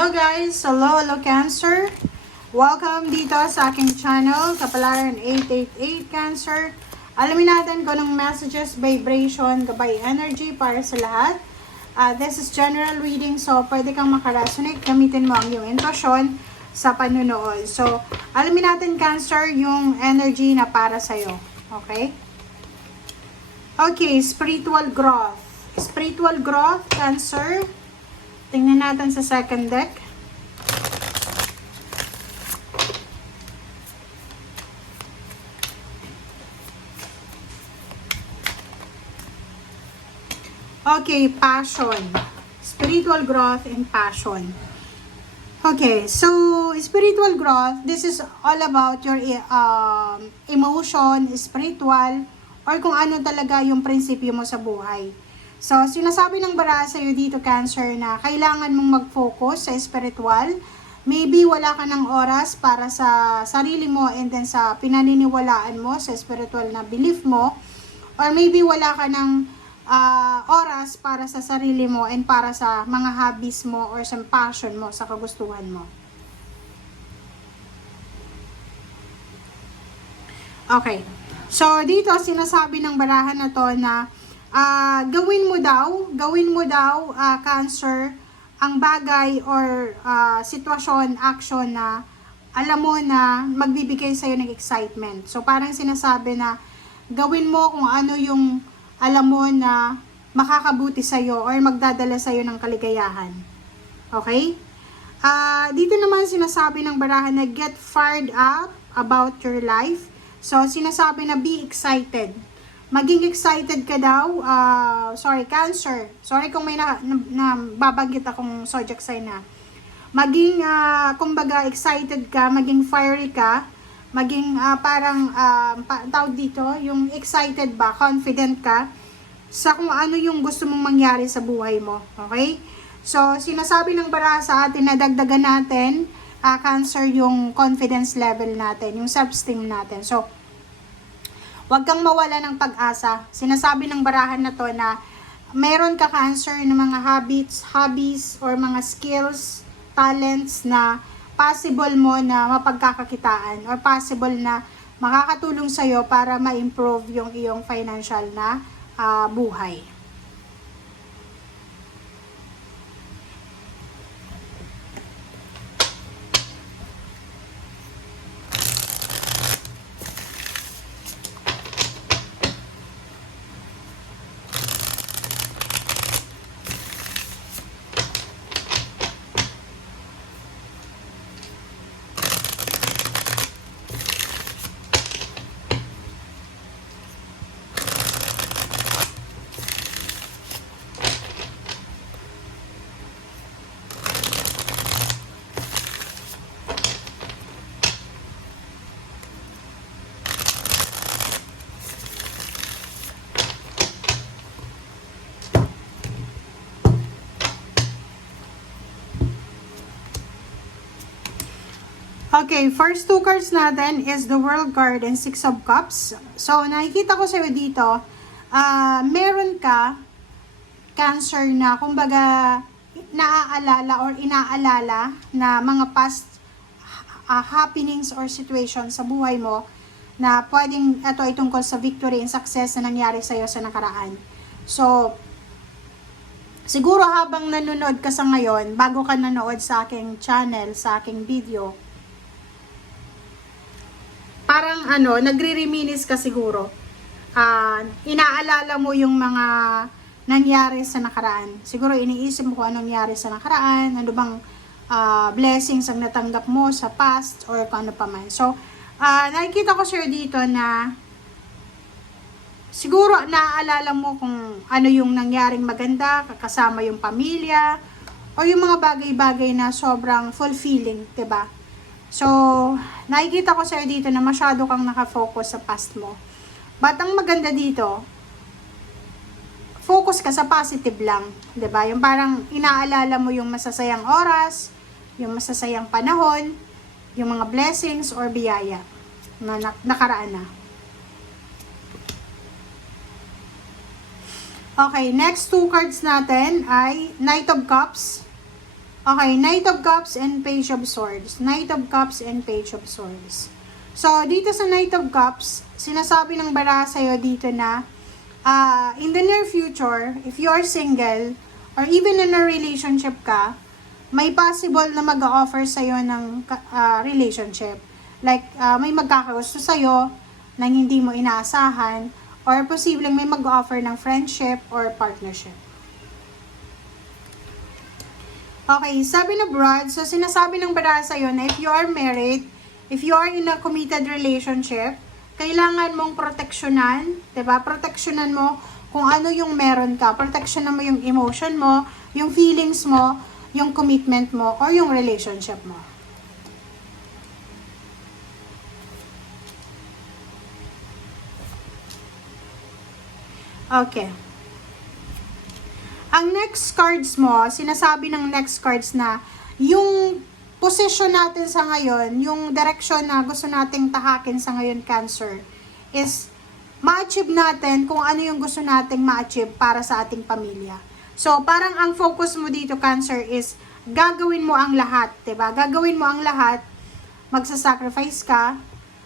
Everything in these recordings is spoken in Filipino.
Hello guys! Hello Cancer! Welcome dito sa aking channel, Kapalaran 888 Cancer. Alamin natin kung anong messages, vibration, gabay energy para sa lahat. This is general reading, so pwede kang makaresonate. Gamitin mo ang iyong intuition sa panunood. So, alamin natin Cancer yung energy na para sa'yo. Okay? Okay, spiritual growth. Spiritual growth, Cancer. Tingnan natin sa second deck. Okay, passion. Spiritual growth and passion. Okay, so spiritual growth, this is all about your emotion, spiritual, or kung ano talaga yung prinsipyo mo sa buhay. So, sinasabi ng baraha sa'yo dito, Cancer, na kailangan mong mag-focus sa spiritual. Maybe wala ka ng oras para sa sarili mo and then sa pinaniniwalaan mo, sa spiritual na belief mo. Or maybe wala ka ng oras para sa sarili mo and para sa mga hobbies mo or sa passion mo, sa kagustuhan mo. Okay. So, dito sinasabi ng baraha na to na gawin mo daw, Cancer, ang bagay or sitwasyon, action na alam mo na magbibigay sa'yo ng excitement. So, parang sinasabi na gawin mo kung ano yung alam mo na makakabuti sa'yo or magdadala sa'yo ng kaligayahan. Okay? Dito naman sinasabi ng baraha na get fired up about your life. So, sinasabi na be excited. Maging excited ka daw, Cancer. Sorry kung may nababanggit akong zodiac sign na. Maging, kumbaga, excited ka, maging fiery ka, maging tawag dito, yung excited ba, confident ka, sa kung ano yung gusto mong mangyari sa buhay mo. Okay? So, sinasabi ng baraha sa atin na dagdagan natin, Cancer, yung confidence level natin, yung self-esteem natin. So, huwag kang mawala ng pag-asa. Sinasabi ng barahan na to na meron ka, Cancer, ng mga hobbies or mga skills, talents na possible mo na mapagkakakitaan or possible na makakatulong sa'yo para ma-improve yung iyong financial na buhay. Okay, first two cards natin is the World card and Six of Cups. So, nakikita ko sa'yo dito, meron ka, Cancer, na kumbaga naaalala or inaalala na mga past happenings or situations sa buhay mo na pwedeng ito ay tungkol sa victory and success na nangyari sa'yo sa nakaraan. So, siguro habang nanonood ka sa ngayon, bago ka nanood sa aking channel, sa aking video, parang nagre-reminisce ka siguro. Inaalala mo yung mga nangyari sa nakaraan. Siguro iniisip mo kung anong nangyari sa nakaraan, ano bang blessings ang natanggap mo sa past or kung ano pa man. So, nakikita ko sir dito na siguro naaalala mo kung ano yung nangyaring maganda, kasama yung pamilya, o yung mga bagay-bagay na sobrang fulfilling, 'di ba? So, nakikita ko sa'yo dito na masyado kang nakafocus sa past mo. But ang maganda dito, focus ka sa positive lang. 'Di ba? Yung parang inaalala mo yung masasayang oras, yung masasayang panahon, yung mga blessings or biyaya na nakaraan na. Okay, next two cards natin ay Knight of Cups Okay, Knight of Cups and Page of Swords. Knight of Cups and Page of Swords. So, dito sa Knight of Cups, sinasabi ng baraha sa'yo dito na in the near future, if you are single, or even in a relationship ka, may possible na mag-offer sa'yo ng relationship. Like, may magkakagusto sa'yo na hindi mo inaasahan, or posibleng may mag-offer ng friendship or partnership. Okay, sabi na Brad, so sinasabi ng baraha sa'yo na if you are married, if you are in a committed relationship, kailangan mong proteksyonan, diba? Proteksyonan mo kung ano yung meron ka. Proteksyonan mo yung emotion mo, yung feelings mo, yung commitment mo, or yung relationship mo. Okay. Ang next cards mo, sinasabi ng next cards na yung position natin sa ngayon, yung direction na gusto nating tahakin sa ngayon, Cancer, is ma-achieve natin kung ano yung gusto nating ma-achieve para sa ating pamilya. So, parang ang focus mo dito, Cancer, is gagawin mo ang lahat, diba? Gagawin mo ang lahat, magsasacrifice ka,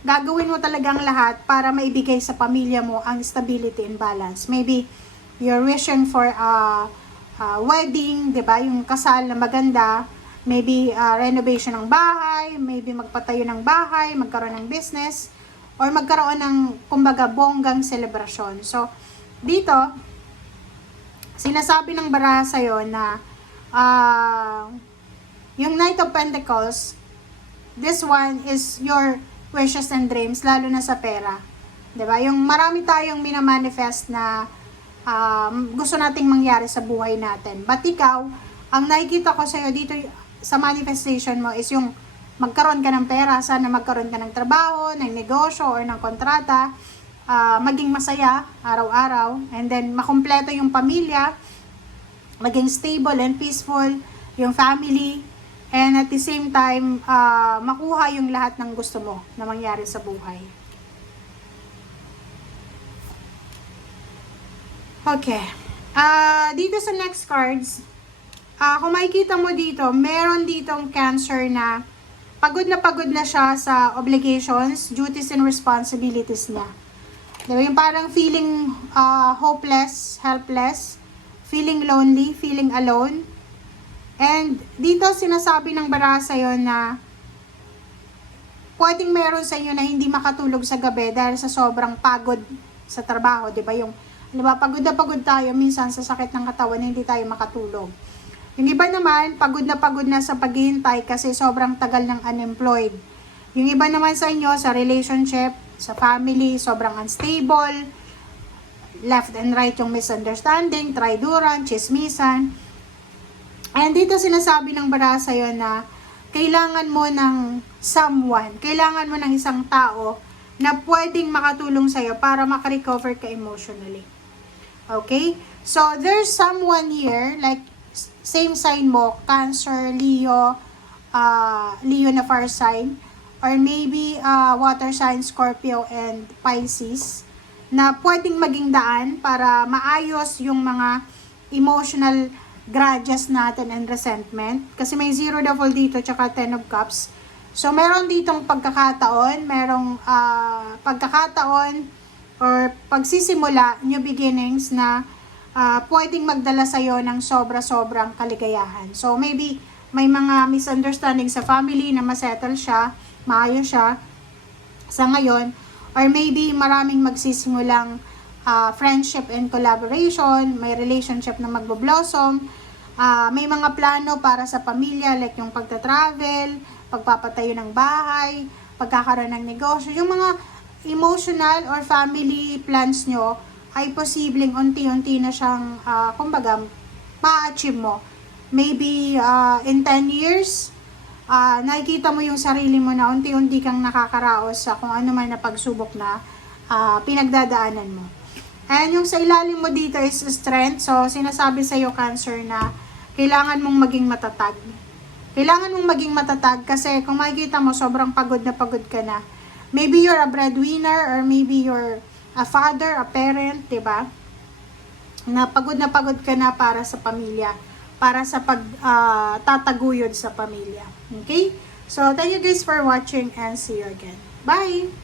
gagawin mo talagang lahat para maibigay sa pamilya mo ang stability and balance. Maybe, you're wishing for a wedding, diba? Yung kasal na maganda, maybe renovation ng bahay, maybe magpatayo ng bahay, magkaroon ng business, or magkaroon ng, kumbaga, bonggang celebration. So, dito, sinasabi ng baraha sa'yo na yung Knight of Pentacles, this one is your wishes and dreams, lalo na sa pera. Diba? Yung marami tayong minamanifest na gusto nating mangyari sa buhay natin. But ikaw, ang nakikita ko sa'yo dito sa manifestation mo is yung magkaroon ka ng pera, sana magkaroon ka ng trabaho, ng negosyo, or ng kontrata, maging masaya araw-araw, and then makumpleto yung pamilya, maging stable and peaceful yung family, and at the same time, makuha yung lahat ng gusto mo na mangyari sa buhay. Okay. Dito sa next cards, kung makikita mo dito, meron ditong Cancer na pagod na siya sa obligations, duties, and responsibilities niya. Diba? Yung parang feeling hopeless, helpless, feeling lonely, feeling alone. And dito sinasabi ng baraha sa'yo na pwedeng meron sa inyo na hindi makatulog sa gabi dahil sa sobrang pagod sa trabaho. Diba? Yung pagod na pagod tayo minsan sa sakit ng katawan na hindi tayo makatulog. Yung iba naman, pagod na sa paghihintay kasi sobrang tagal ng unemployed. Yung iba naman sa inyo, sa relationship, sa family, sobrang unstable, left and right yung misunderstanding, triduran, chismisan. And dito sinasabi ng baraha sa'yo na kailangan mo ng someone, kailangan mo ng isang tao na pwedeng makatulong sa'yo para makarecover ka emotionally. Okay? So, there's someone here, like, same sign mo, Cancer, Leo, Leo na fire sign, or maybe water sign, Scorpio, and Pisces, na pwedeng maging daan para maayos yung mga emotional grudges natin and resentment. Kasi may zero the fall dito, tsaka 10 of cups. So, meron ditong pagkakataon, merong pagkakataon, or pagsisimula, new beginnings na pwedeng magdala sa'yo ng sobra-sobrang kaligayahan. So, maybe may mga misunderstanding sa family na masettle siya, maayos siya sa ngayon, or maybe maraming magsisimulang friendship and collaboration, may relationship na magbo-blossom, may mga plano para sa pamilya like yung pagta-travel, pagpapatayo ng bahay, pagkakaroon ng negosyo, yung mga emotional or family plans nyo ay posibleng unti-unti na siyang, kumbaga, ma-achieve mo. Maybe in 10 years, nakikita mo yung sarili mo na unti-unti kang nakakaraos sa kung ano man na pagsubok na pinagdadaanan mo. And yung sa ilalim mo dito is strength. So, sinasabi sa'yo, Cancer, na kailangan mong maging matatag. Kailangan mong maging matatag kasi kung makikita mo, sobrang pagod ka na. Maybe you're a breadwinner or maybe you're a father, a parent, diba? Na pagod ka na para sa pamilya. para sa tataguyod sa pamilya. Okay? So, thank you guys for watching and see you again. Bye!